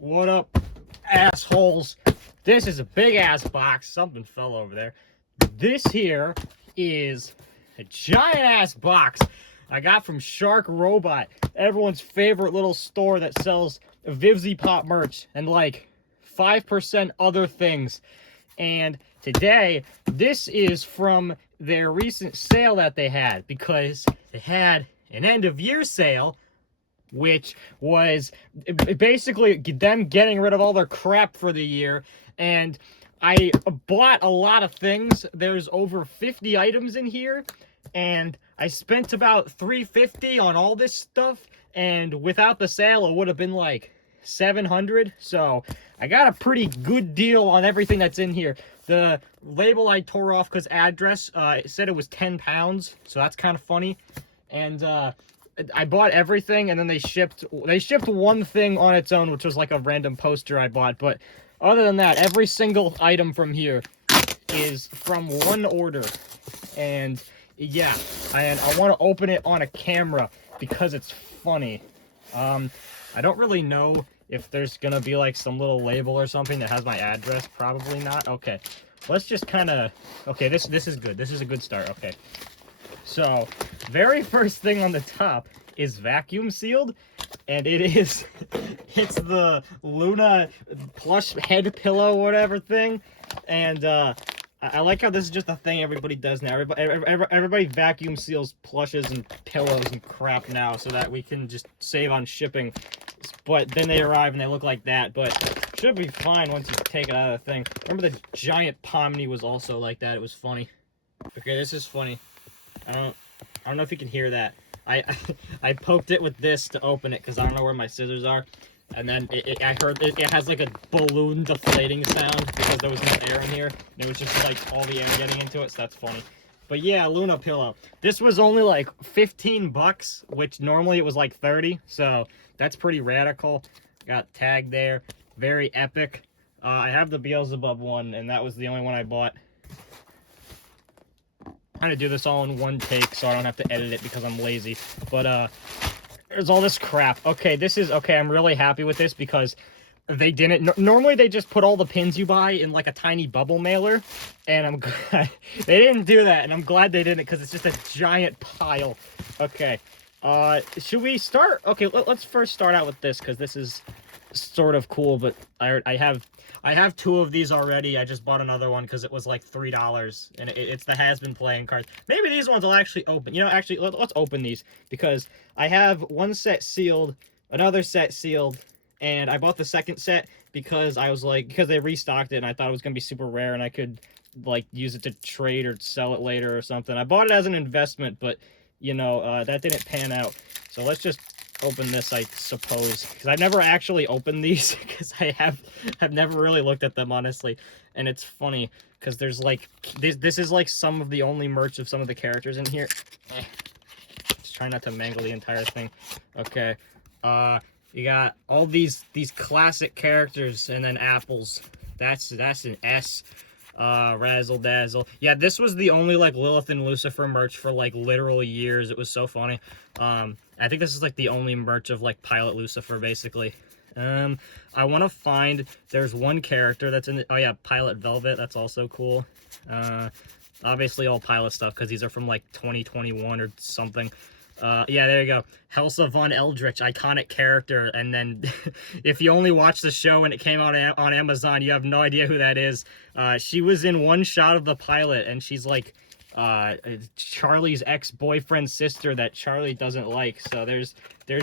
What up, assholes? This is a big ass box. Something fell over there. This here is a giant ass box I got from Shark Robot, everyone's favorite little store that sells Vivziepop merch and like 5% other things. And today, this is from their recent sale that they had, because they had an end of year sale, which was basically them getting rid of all their crap for the year. And I bought a lot of things. There's over 50 items in here, and I spent about $350 on all this stuff, and without the sale it would have been like $700. So I got a pretty good deal on everything that's in here. The label I tore off because address, it said it was 10 pounds, so that's kind of funny. And I bought everything, and then they shipped one thing on its own, which was like a random poster I bought. But other than that, every single item from here is from one order. And yeah, and I want to open it on a camera because it's funny. I don't really know if there's gonna be like some little label or something that has my address. Probably not. Okay, let's just kind of, okay, this is good. This is a good start. Okay, so very first thing on the top is vacuum sealed, and it is it's the Luna plush head pillow whatever thing. And I like how this is just a thing everybody does now. Everybody vacuum seals plushes and pillows and crap now so that we can just save on shipping. But then they arrive and they look like that, but should be fine once you take it out of the thing. Remember the giant Pomni was also like that. It was funny. Okay, this is funny. I don't know if you can hear that. I poked it with this to open it because I don't know where my scissors are. And then I heard it has like a balloon deflating sound because there was no air in here. And it was just like all the air getting into it, so that's funny. But yeah, Luna pillow. This was only like 15 bucks, which normally it was like 30. So that's pretty radical. Got tagged there. Very epic. I have the Beelzebub one, and that was the only one I bought. I'm trying to do this all in one take so I don't have to edit it because I'm lazy. But there's all this crap. Okay, I'm really happy with this because they didn't, normally they just put all the pins you buy in like a tiny bubble mailer, and I'm glad they didn't do that, and I'm glad they didn't because it's just a giant pile. Okay, should we start? Okay, let's first start out with this because this is sort of cool, but I have two of these already. I just bought another one because it was like $3, and it's the Hazbin playing cards. Maybe these ones will actually open. You know, actually, let's open these because I have one set sealed, another set sealed, and I bought the second set because I was like, because they restocked it, and I thought it was gonna be super rare, and I could like use it to trade or sell it later or something. I bought it as an investment, but you know, that didn't pan out. So let's just open this, I suppose, because I've never actually opened these because I've never really looked at them, honestly. And it's funny because there's like this is like some of the only merch of some of the characters in here. Just try not to mangle the entire thing. Okay, you got all these classic characters, and then apples. That's an S. Razzle Dazzle. Yeah, this was the only like Lilith and Lucifer merch for like literal years. It was so funny. I think this is like the only merch of like Pilot Lucifer, basically. I want to find, there's one character that's in the, oh yeah, Pilot Velvet. That's also cool. Obviously all Pilot stuff because these are from like 2021 or something. Yeah, there you go. Helsa von Eldritch, iconic character. And then if you only watch the show and it came out on Amazon, you have no idea who that is. She was in one shot of the pilot, and she's like Charlie's ex-boyfriend's sister that Charlie doesn't like. So there's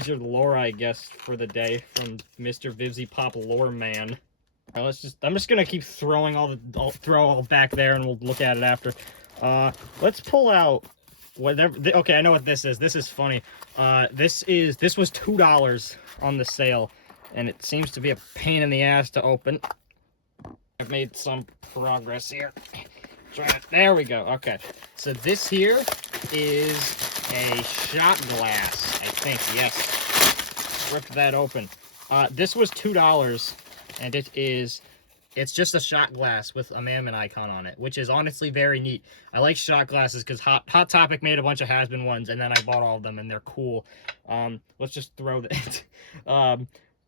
your lore, I guess, for the day from Mr. Vivziepop Lore Man. All right, I'm just gonna keep throwing I'll throw all back there, and we'll look at it after. Let's pull out whatever. Okay, I know what this is. This is funny. This was $2 on the sale, and it seems to be a pain in the ass to open. I've made some progress here. There we go. Okay, so this here is a shot glass, I think. Yes. Rip that open. This was $2, and it's just a shot glass with a Mammon icon on it, which is honestly very neat. I like shot glasses because Hot Topic made a bunch of Hazbin ones, and then I bought all of them, and they're cool. Let's just throw that.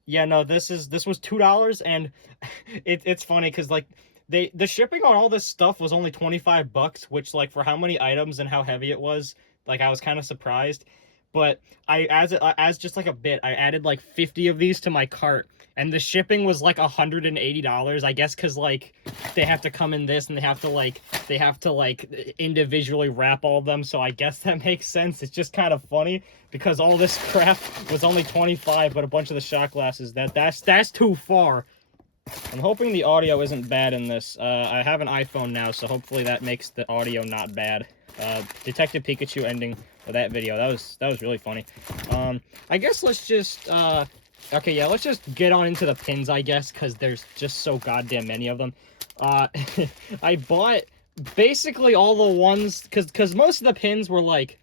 Yeah, no, this was $2, and it's funny because like the shipping on all this stuff was only 25 bucks, which like for how many items and how heavy it was, like I was kind of surprised. But I as just like a bit, I added like 50 of these to my cart, and the shipping was like $180, I guess, because like they have to come in this, and they have to like individually wrap all of them, so I guess that makes sense. It's just kind of funny because all this crap was only 25, but a bunch of the shot glasses, that's too far. I'm hoping the audio isn't bad in this. I have an iPhone now, so hopefully that makes the audio not bad. Detective Pikachu ending of that video, that was really funny. I guess let's just okay, yeah, let's just get on into the pins, I guess, because there's just so goddamn many of them. I bought basically all the ones, because most of the pins were like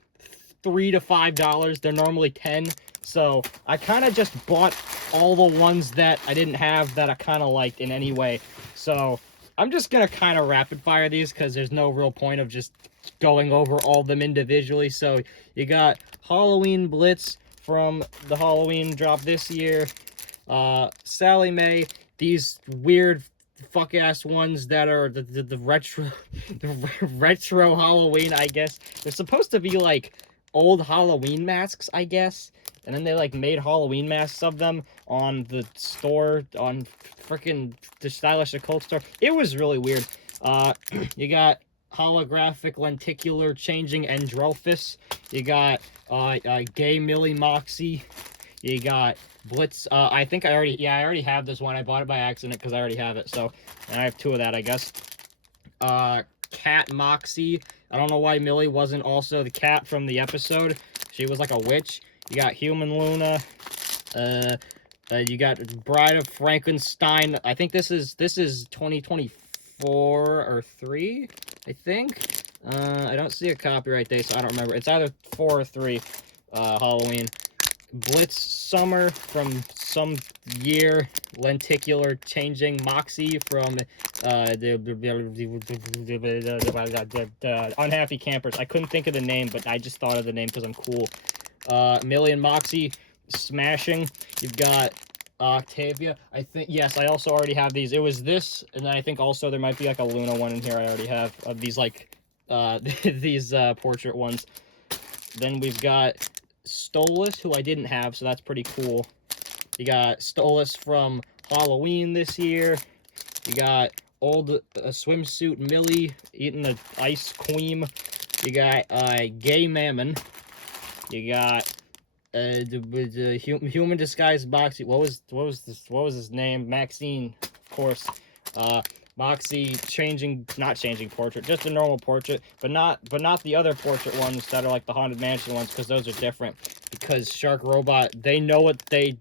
$3 to $5. They're normally 10, so I kind of just bought all the ones that I didn't have that I kind of liked in any way. So I'm just gonna kind of rapid fire these because there's no real point of just going over all of them individually. So you got Halloween Blitz from the Halloween drop this year. Sally Mae, these weird fuck ass ones that are the retro the retro Halloween, I guess. They're supposed to be like old Halloween masks, I guess, and then they like made Halloween masks of them on the store, on freaking the Stylish Occult store. It was really weird. You got holographic lenticular changing Androphis. You got gay Millie Moxie. You got Blitz. I think I already have this one. I bought it by accident because I already have it. So and I have two of that, I guess. Cat Moxie. I don't know why Millie wasn't also the cat from the episode. She was like a witch. You got Human Luna. You got Bride of Frankenstein. I think this is 2024 or 3, I think. I don't see a copyright date, so I don't remember. It's either 4 or 3, Halloween. Blitz Summer from some year. Lenticular changing Moxie from the Unhappy Campers. I couldn't think of the name, but I just thought of the name because I'm cool. Millie and Moxie smashing. You've got Octavia. I think, yes, I also already have these. It was this, and then I think also there might be like a Luna one in here I already have of these like these portrait ones. Then we've got Stolas, who I didn't have, so that's pretty cool. You got Stolas from Halloween this year. You got old swimsuit Millie eating the ice cream. You got gay Mammon. You got the human disguise Moxie. What was his name? Maxine, of course. Moxie not changing portrait, just a normal portrait, but not the other portrait ones that are like the Haunted Mansion ones, because those are different. Because Shark Robot, they know what they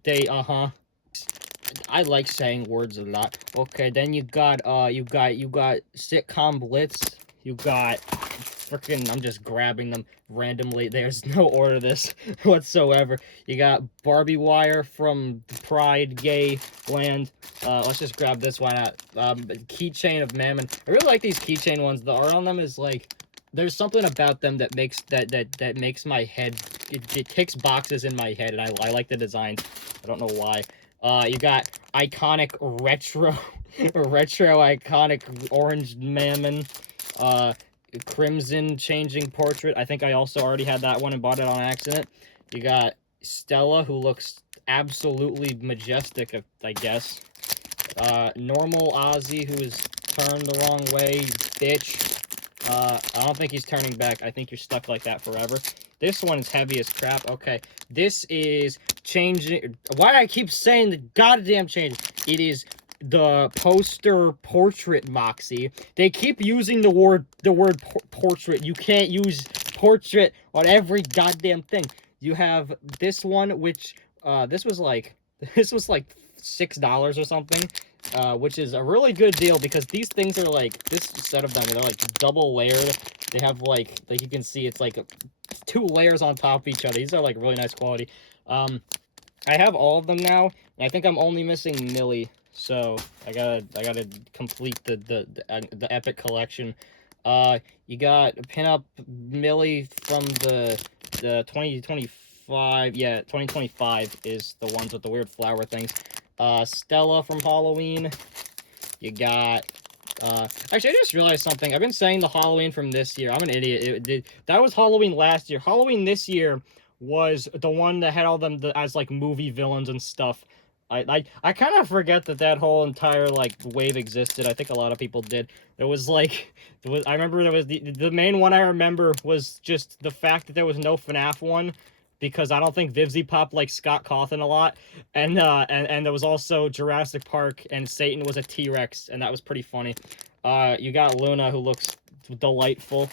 I like saying words a lot. Okay, then you got Sitcom Blitz. You got freaking, I'm just grabbing them randomly. There's no order to this whatsoever. You got Barbie Wire from the Pride Gay Land. Let's just grab this one out. Keychain of Mammon. I really like these keychain ones. The art on them is like, there's something about them that makes that makes my head, it ticks boxes in my head, and I like the designs. I don't know why. You got iconic retro iconic orange Mammon. Crimson changing portrait. I think I also already had that one and bought it on accident. You got Stella, who looks absolutely majestic, I guess. Normal Ozzy, who is turned the wrong way, bitch. I don't think he's turning back. I think you're stuck like that forever. This one is heavy as crap. Okay, this is changing. Why I keep saying the goddamn change? It is the poster portrait Moxie. They keep using the word portrait. You can't use portrait on every goddamn thing. You have this one, which this was like $6 or something, which is a really good deal because these things are like, this set of them, they're like double layered. They have like you can see, it's like 2 layers on top of each other. These are like really nice quality. I have all of them now, and I think I'm only missing Millie. So I gotta complete the epic collection. You got Pinup Millie from the 2025. Yeah, 2025 is the ones with the weird flower things. Stella from Halloween. You got, actually, I just realized something. I've been saying the Halloween from this year. I'm an idiot. That was Halloween last year. Halloween this year was the one that had all them as, like, movie villains and stuff. I kind of forget that whole entire, like, wave existed. I think a lot of people did. There was, like, I remember there was, the main one I remember was just the fact that there was no FNAF one, because I don't think Vivziepop likes Scott Cawthon a lot, and there was also Jurassic Park, and Satan was a T-Rex, and that was pretty funny. You got Luna, who looks delightful.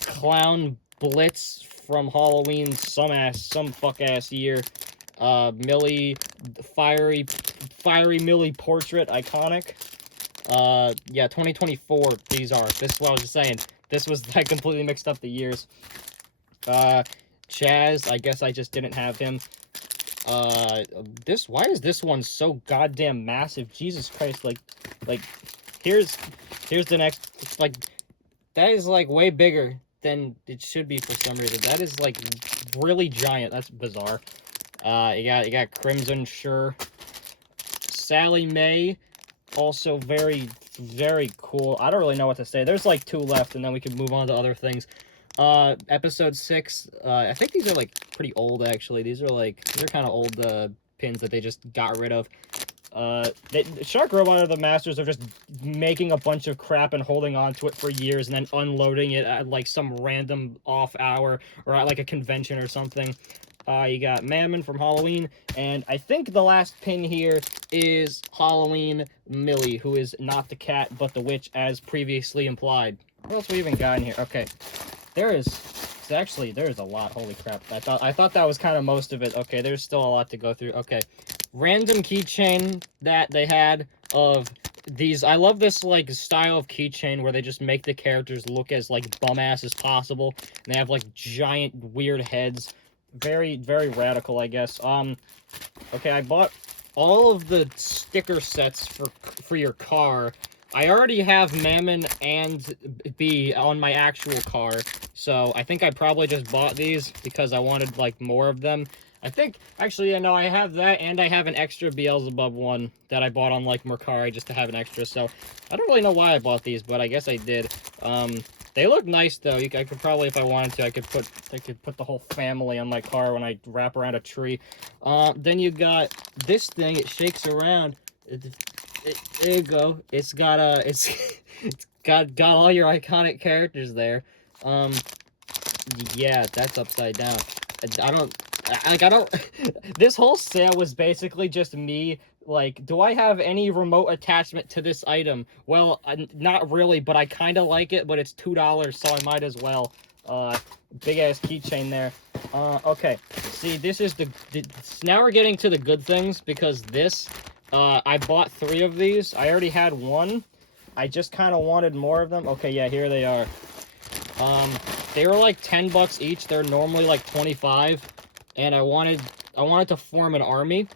Clown Blitz from Halloween, some fuck-ass year. Millie, Fiery Millie Portrait, iconic. Yeah, 2024, these are. This is what I was just saying. This was, I completely mixed up the years. Chaz, I guess I just didn't have him. Why is this one so goddamn massive? Jesus Christ, like, here's the next, it's like, that is, like, way bigger than it should be for some reason. That is, like, really giant. That's bizarre. You got Crimson Sure. Sally Mae, also very, very cool. I don't really know what to say. There's, like, 2 left, and then we can move on to other things. Episode 6, I think these are, like, pretty old, actually. These are kind of old, pins that they just got rid of. Shark Robot are the masters of just making a bunch of crap and holding on to it for years and then unloading it at, like, some random off hour or at, like, a convention or something. You got Mammon from Halloween, and I think the last pin here is Halloween Millie, who is not the cat, but the witch, as previously implied. What else we even got in here? Okay. There's a lot. Holy crap. I thought that was kind of most of it. Okay, there's still a lot to go through. Okay. Random keychain that they had of these. I love this, like, style of keychain where they just make the characters look as, like, bum-ass as possible. And they have, like, giant, weird heads. Very, very radical, I guess. Okay, I bought all of the sticker sets for your car. I already have Mammon and B on my actual car, so I think I probably just bought these because I wanted, like, more of them. I think, actually, no, I have that, and I have an extra Beelzebub one that I bought on, like, Mercari just to have an extra, so I don't really know why I bought these, but I guess I did. They look nice, though. I could probably, if I wanted to, I could put the whole family on my car when I wrap around a tree. Then you got this thing. It shakes around. There you go. It's got all your iconic characters there. Yeah, that's upside down. I don't. This whole sale was basically just me. Like, do I have any remote attachment to this item? Well, not really, but I kind of like it, but it's $2, so I might as well. Big-ass keychain there. Okay. See, this is now we're getting to the good things, because this, I bought 3 of these. I already had 1. I just kind of wanted more of them. Okay, yeah, here they are. They were like $10 each. They're normally like 25, and I wanted to form an army.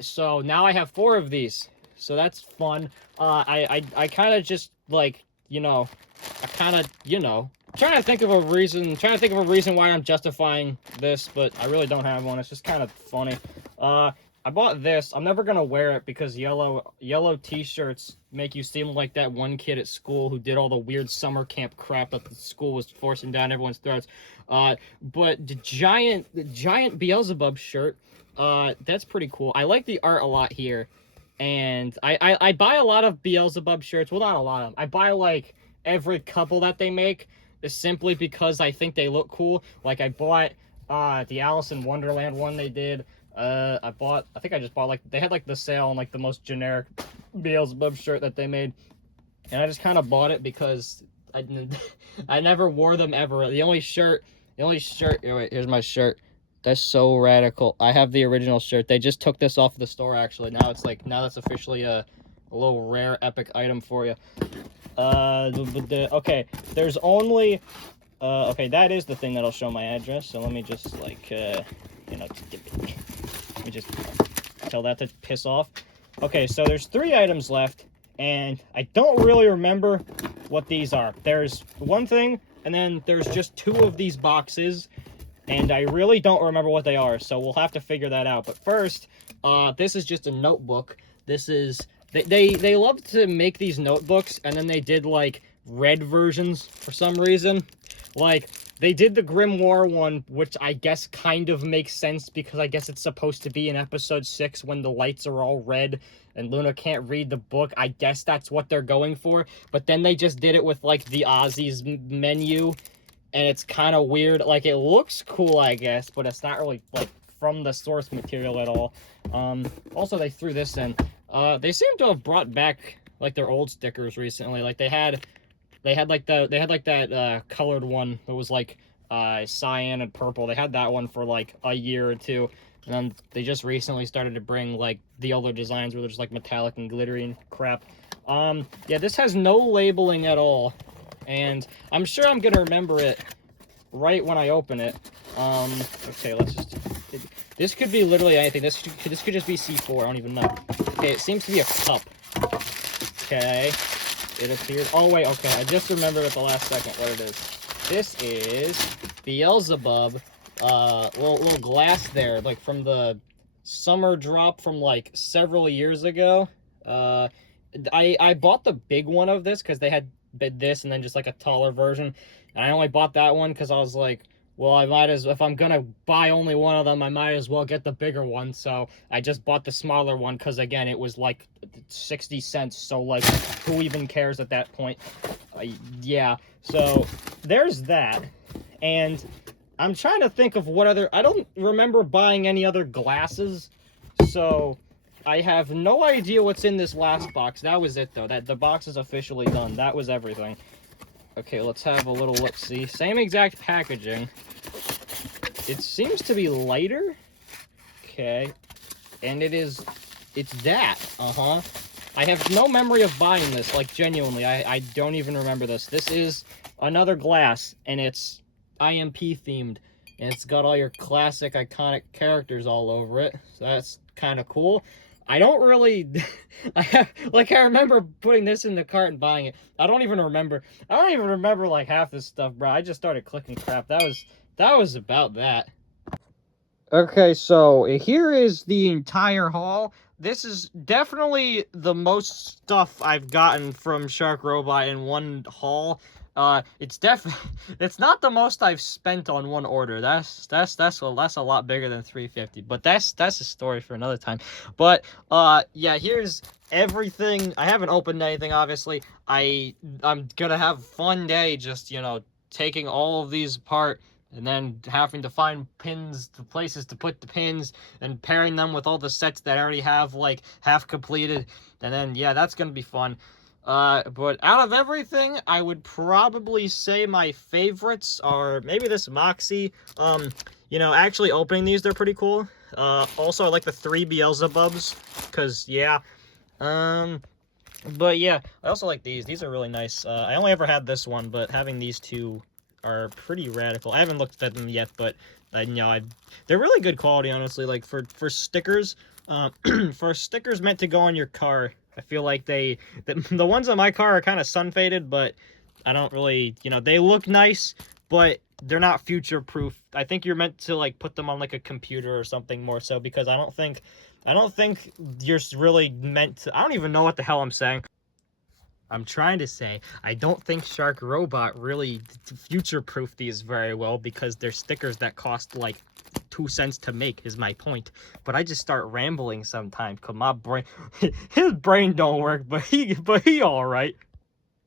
So now I have 4 of these, so that's fun. I kind of just, like, you know, trying to think of a reason why I'm justifying this, but I really don't have one. It's just kind of funny. I bought this. I'm never gonna wear it because yellow t-shirts make you seem like that one kid at school who did all the weird summer camp crap that the school was forcing down everyone's throats. But the giant Beelzebub shirt, that's pretty cool. I like the art a lot here, and I buy a lot of Beelzebub shirts. Well, not a lot of them. I buy, like, every couple that they make, simply because I think they look cool. Like, I bought the Alice in Wonderland one they did. I think I just bought, like, they had, like, the sale on, like, the most generic Beelzebub shirt that they made, and I just kind of bought it because I never wore them ever. The only shirt, wait, here's my shirt. That's so radical. I have the original shirt. They just took this off the store, actually. Now that's officially a little rare epic item for you. Okay, there's only, okay, that is the thing that'll show my address, so let me just, like, you know, let me just tell that to piss off. Okay, so there's 3 items left, and I don't really remember what these are. There's one thing, and then there's just 2 of these boxes, and I really don't remember what they are, so we'll have to figure that out. But first, this is just a notebook. This is... They love to make these notebooks, and then they did, like, red versions for some reason. Like, they did the Grimoire one, which I guess kind of makes sense, because I guess it's supposed to be in episode 6 when the lights are all red, and Luna can't read the book. I guess that's what they're going for. But then they just did it with, like, the Ozzy's menu, and it's kind of weird. Like, it looks cool, I guess, but it's not really, like, from the source material at all. Also, they threw this in. They seem to have brought back, like, their old stickers recently. Like, they had that colored one that was, like, cyan and purple. They had that one for, like, a year or two. And then they just recently started to bring, like, the other designs where they're just, like, metallic and glittery and crap. Yeah, this has no labeling at all. And I'm sure I'm gonna remember it right when I open it. Okay, let's just... This could be literally anything. This could just be C4. I don't even know. Okay, it seems to be a cup. Okay. It appears... Oh, wait, okay. I just remembered at the last second what it is. This is Beelzebub. Little glass there, like from the summer drop from, like, several years ago. I bought the big one of this because they had this and then just, like, a taller version. And I only bought that one because I was like, well, I might as... If I'm gonna buy only one of them, I might as well get the bigger one. So I just bought the smaller one because, again, it was, like, 60 cents. So, like, who even cares at that point? Yeah. So there's that. And I'm trying to think of what other... I don't remember buying any other glasses. So I have no idea what's in this last box. That was it, though. The box is officially done. That was everything. Okay, let's have a little look-see. Same exact packaging. It seems to be lighter. Okay. And it's that. Uh-huh. I have no memory of buying this, like, genuinely. I don't even remember this. This is another glass, and it's IMP-themed. And it's got all your classic, iconic characters all over it. So that's kind of cool. I don't really... I remember putting this in the cart and buying it. I don't even remember, like, half this stuff, bro. I just started clicking crap. That was about that. Okay, so here is the entire haul. This is definitely the most stuff I've gotten from Shark Robot in one haul. It's not the most I've spent on one order. That's a lot bigger than $350. But that's a story for another time. But yeah, here's everything. I haven't opened anything, obviously. I'm gonna have a fun day, just, you know, taking all of these apart and then having to find pins, the places to put the pins, and pairing them with all the sets that I already have, like, half completed. And then, yeah, that's gonna be fun. But out of everything, I would probably say my favorites are maybe this Moxie. You know, actually opening these, they're pretty cool. Also, I like the 3 Beelzebubs, because, yeah. But, yeah, I also like these. These are really nice. I only ever had this one, but having these two are pretty radical. I haven't looked at them yet, but, you know, they're really good quality, honestly. Like, for stickers, for stickers meant to go on your car, I feel like the ones on my car are kind of sun-faded, but I don't really, you know, they look nice, but they're not future-proof. I think you're meant to, like, put them on, like, a computer or something more so, because I don't think you're really meant to... I don't even know what the hell I'm saying. I'm trying to say, I don't think Shark Robot really future-proof these very well, because they're stickers that cost, like, 2 cents to make, is my point. But I just start rambling sometimes, because my brain... his brain don't work, but he alright.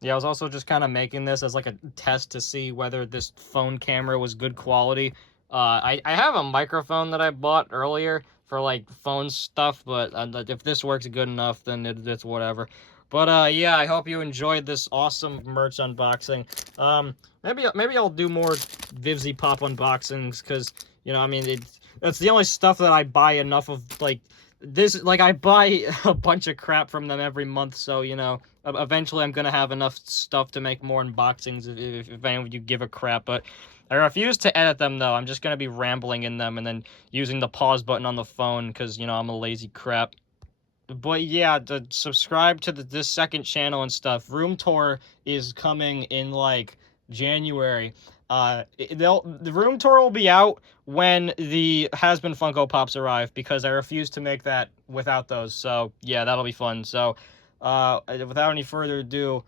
Yeah, I was also just kind of making this as, like, a test to see whether this phone camera was good quality. I have a microphone that I bought earlier for, like, phone stuff, but if this works good enough, then it's whatever. But, yeah, I hope you enjoyed this awesome merch unboxing. Maybe I'll do more Vivziepop unboxings, because, you know, I mean, that's the only stuff that I buy enough of, like, this, like, I buy a bunch of crap from them every month, so, you know, eventually I'm gonna have enough stuff to make more unboxings if any of you give a crap, but I refuse to edit them, though. I'm just gonna be rambling in them and then using the pause button on the phone, because, you know, I'm a lazy crap. But yeah, to subscribe to this second channel and stuff. Room tour is coming in, like, January. The room tour will be out when the Hazbin Funko Pops arrive, because I refuse to make that without those. So yeah, that'll be fun. So without any further ado,